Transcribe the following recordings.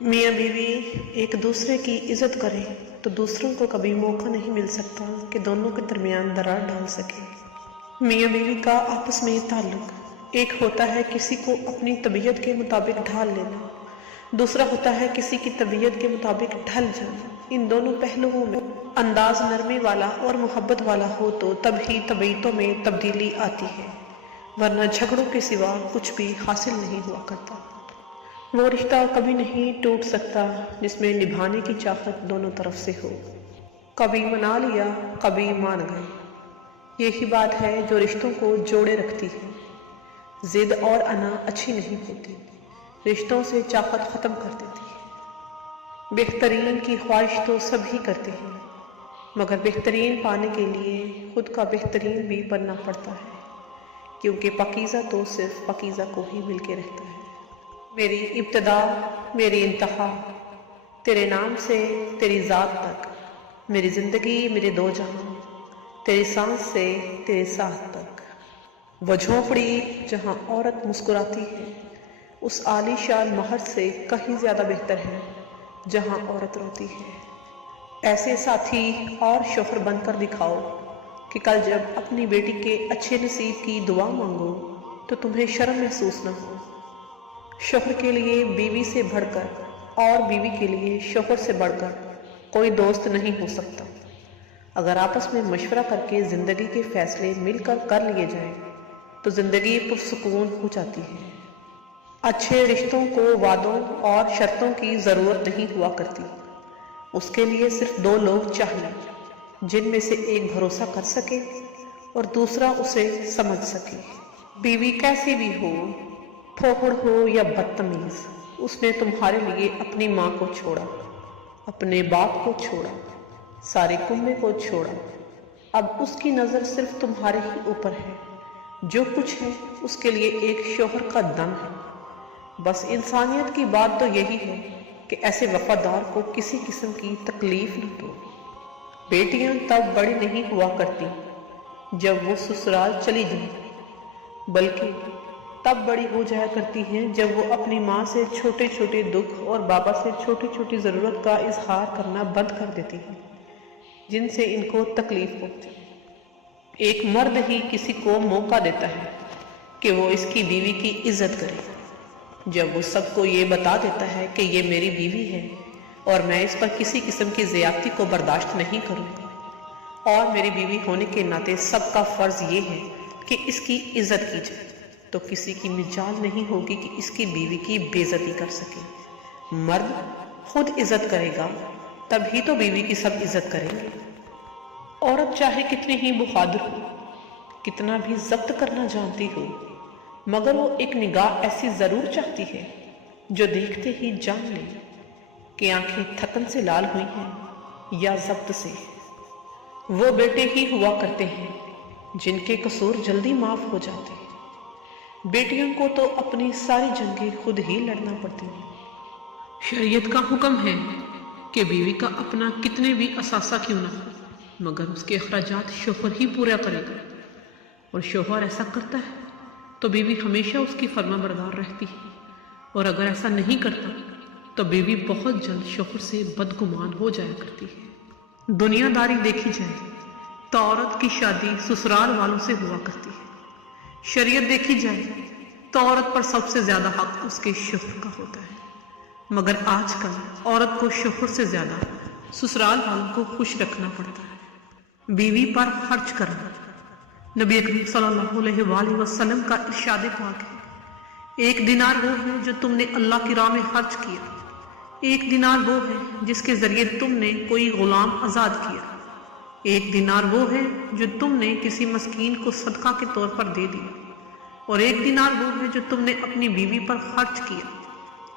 मियाँ बीवी एक दूसरे की इज्जत करें तो दूसरों को कभी मौका नहीं मिल सकता कि दोनों के दरमियान दरार डाल सके। मियाँ बीवी का आपस में ताल्लुक एक होता है किसी को अपनी तबीयत के मुताबिक ढाल लेना, दूसरा होता है किसी की तबीयत के मुताबिक ढल जाना। इन दोनों पहलुओं में अंदाज नरमी वाला और मोहब्बत वाला हो तो तब ही तबीयतों में तब्दीली आती है, वरना झगड़ों के सिवा कुछ भी हासिल नहीं हुआ करता। वो रिश्ता कभी नहीं टूट सकता जिसमें निभाने की चाहत दोनों तरफ से हो। कभी मना लिया, कभी मान गए। यही बात है जो रिश्तों को जोड़े रखती है। जिद और अना अच्छी नहीं होती, रिश्तों से चाहत खत्म कर देती है। बेहतरीन की ख्वाहिश तो सभी करते हैं, मगर बेहतरीन पाने के लिए खुद का बेहतरीन भी बनना पड़ता है, क्योंकि पाकीज़ा तो सिर्फ पाकीज़ा को ही मिल के रहता है। मेरी इब्तदा मेरी इंतहा, तेरे नाम से तेरी ज़ात तक, मेरी ज़िंदगी मेरे दो जहां, तेरी सांस से तेरे साथ तक। वो झोंपड़ी जहां औरत मुस्कुराती है उस आलीशान महल से कहीं ज़्यादा बेहतर है जहां औरत रोती है। ऐसे साथी और शौहर बनकर दिखाओ कि कल जब अपनी बेटी के अच्छे नसीब की दुआ मांगो तो तुम्हें शर्म महसूस न हो। शौहर के लिए बीवी से बढ़कर और बीवी के लिए शौहर से बढ़कर कोई दोस्त नहीं हो सकता। अगर आपस में मशवरा करके ज़िंदगी के फैसले मिलकर कर लिए जाएं तो ज़िंदगी पुरसुकून हो जाती है। अच्छे रिश्तों को वादों और शर्तों की ज़रूरत नहीं हुआ करती। उसके लिए सिर्फ दो लोग चाहिए, जिनमें से एक भरोसा कर सके और दूसरा उसे समझ सके। बीवी कैसी भी हो, ठोकर हो या बदतमीज, उसने तुम्हारे लिए अपनी माँ को छोड़ा, अपने बाप को छोड़ा, सारे कुंबे को छोड़ा। अब उसकी नज़र सिर्फ तुम्हारे ही ऊपर है। जो कुछ है उसके लिए एक शौहर का दम है। बस इंसानियत की बात तो यही है कि ऐसे वफादार को किसी किस्म की तकलीफ न दो। बेटियां तब बड़ी नहीं हुआ करती जब वो ससुराल चली जाए, बल्कि तब बड़ी हो जाया करती हैं जब वो अपनी माँ से छोटे छोटे दुख और बाबा से छोटी छोटी ज़रूरत का इजहार करना बंद कर देती हैं, जिनसे इनको तकलीफ पहुँचे। एक मर्द ही किसी को मौका देता है कि वो इसकी बीवी की इज्जत करे। जब वो सबको ये बता देता है कि ये मेरी बीवी है और मैं इस पर किसी किस्म की ज़्यादती को बर्दाश्त नहीं करूँगा और मेरी बीवी होने के नाते सबका फ़र्ज़ ये है कि इसकी इज्जत की जाए, तो किसी की मिजाल नहीं होगी कि इसकी बीवी की बेइज्जती कर सके। मर्द खुद इज्जत करेगा तभी तो बीवी की सब इज्जत करेंगे। औरत चाहे कितनी ही बहादुर हो, कितना भी जब्त करना जानती हो, मगर वो एक निगाह ऐसी जरूर चाहती है जो देखते ही जान ले कि आंखें थकन से लाल हुई हैं या जब्त से। वो बेटे ही हुआ करते हैं जिनके कसूर जल्दी माफ हो जाते हैं। बेटियों को तो अपनी सारी जंगें खुद ही लड़ना पड़ती हैं। शरीयत का हुक्म है कि बीवी का अपना कितने भी असासा क्यों ना हो, मगर उसके अखराजात शौहर ही पूरा करेगा, और शौहर ऐसा करता है तो बीवी हमेशा उसकी फर्माबरदार रहती है, और अगर ऐसा नहीं करता तो बीवी बहुत जल्द शौहर से बदगुमान हो जाया करती है। दुनियादारी देखी जाए तो औरत की शादी ससुराल वालों से हुआ करती है। शरीयत देखी जाए तो औरत पर सबसे ज्यादा हक उसके शौहर का होता है, मगर आजकल औरत को शौहर से ज्यादा ससुराल वालों को खुश रखना पड़ता है। बीवी पर खर्च करना नबी अकरम सल्लल्लाहु अलैहि वसल्लम का इरशाद पाक है, एक दिनार वो है जो तुमने अल्लाह की राह में खर्च किया, एक दिनार वो है जिसके जरिए तुमने कोई गुलाम आजाद किया, एक दिनार वो है जो तुमने किसी मस्कीन को सदका के तौर पर दे दिया, और एक दिनार वो है जो तुमने अपनी बीवी पर खर्च किया।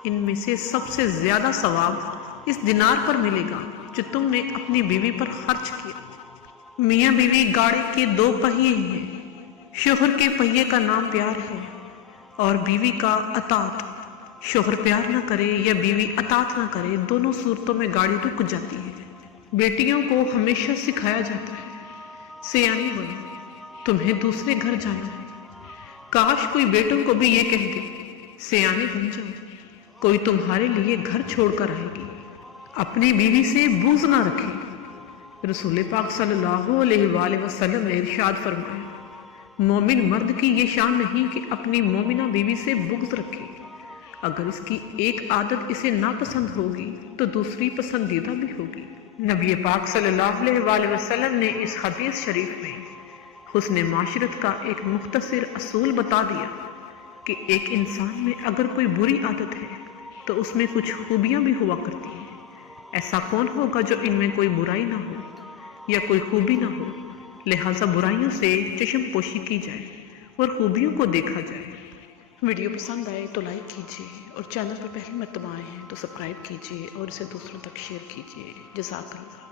इनमें से सबसे ज्यादा सवाब इस दिनार पर मिलेगा जो तुमने अपनी बीवी पर खर्च किया। मियाँ बीवी गाड़ी के दो पहिए हैं। शौहर के पहिए का नाम प्यार है और बीवी का अतात। शौहर प्यार ना करे या बीवी अतात ना करे, दोनों सूरतों में गाड़ी रुक जाती है। बेटियों को हमेशा सिखाया जाता है, सियानी बनो, तुम्हें दूसरे घर जाना है। काश कोई बेटों को भी ये कह दे, सियाने बन जाओ, कोई तुम्हारे लिए घर छोड़ कर आएगी। अपनी बीवी से बुग़्ज़ ना रखे। रसूल पाक सल्लल्लाहु अलैहि वसल्लम ने इरशाद फरमाया, मोमिन मर्द की ये शान नहीं कि अपनी मोमिना बीवी से बुग़्ज़ रखे। अगर इसकी एक आदत इसे नापसंद होगी तो दूसरी पसंदीदा भी होगी। नबी पाक सल्लल्लाहु अलैहि वसल्लम ने इस हदीस शरीफ में हुस्न माशरत का एक मुख्तसर असूल बता दिया कि एक इंसान में अगर कोई बुरी आदत है तो उसमें कुछ खूबियाँ भी हुआ करती हैं। ऐसा कौन होगा जो इनमें कोई बुराई ना हो या कोई खूबी ना हो। लिहाजा बुराइयों से चश्मपोशी की जाए और खूबियों को देखा जाए। वीडियो पसंद आए तो लाइक कीजिए और चैनल पर पहली मर्तबा आए हैं तो सब्सक्राइब कीजिए और इसे दूसरों तक शेयर कीजिए। जज़ाकल्लाह।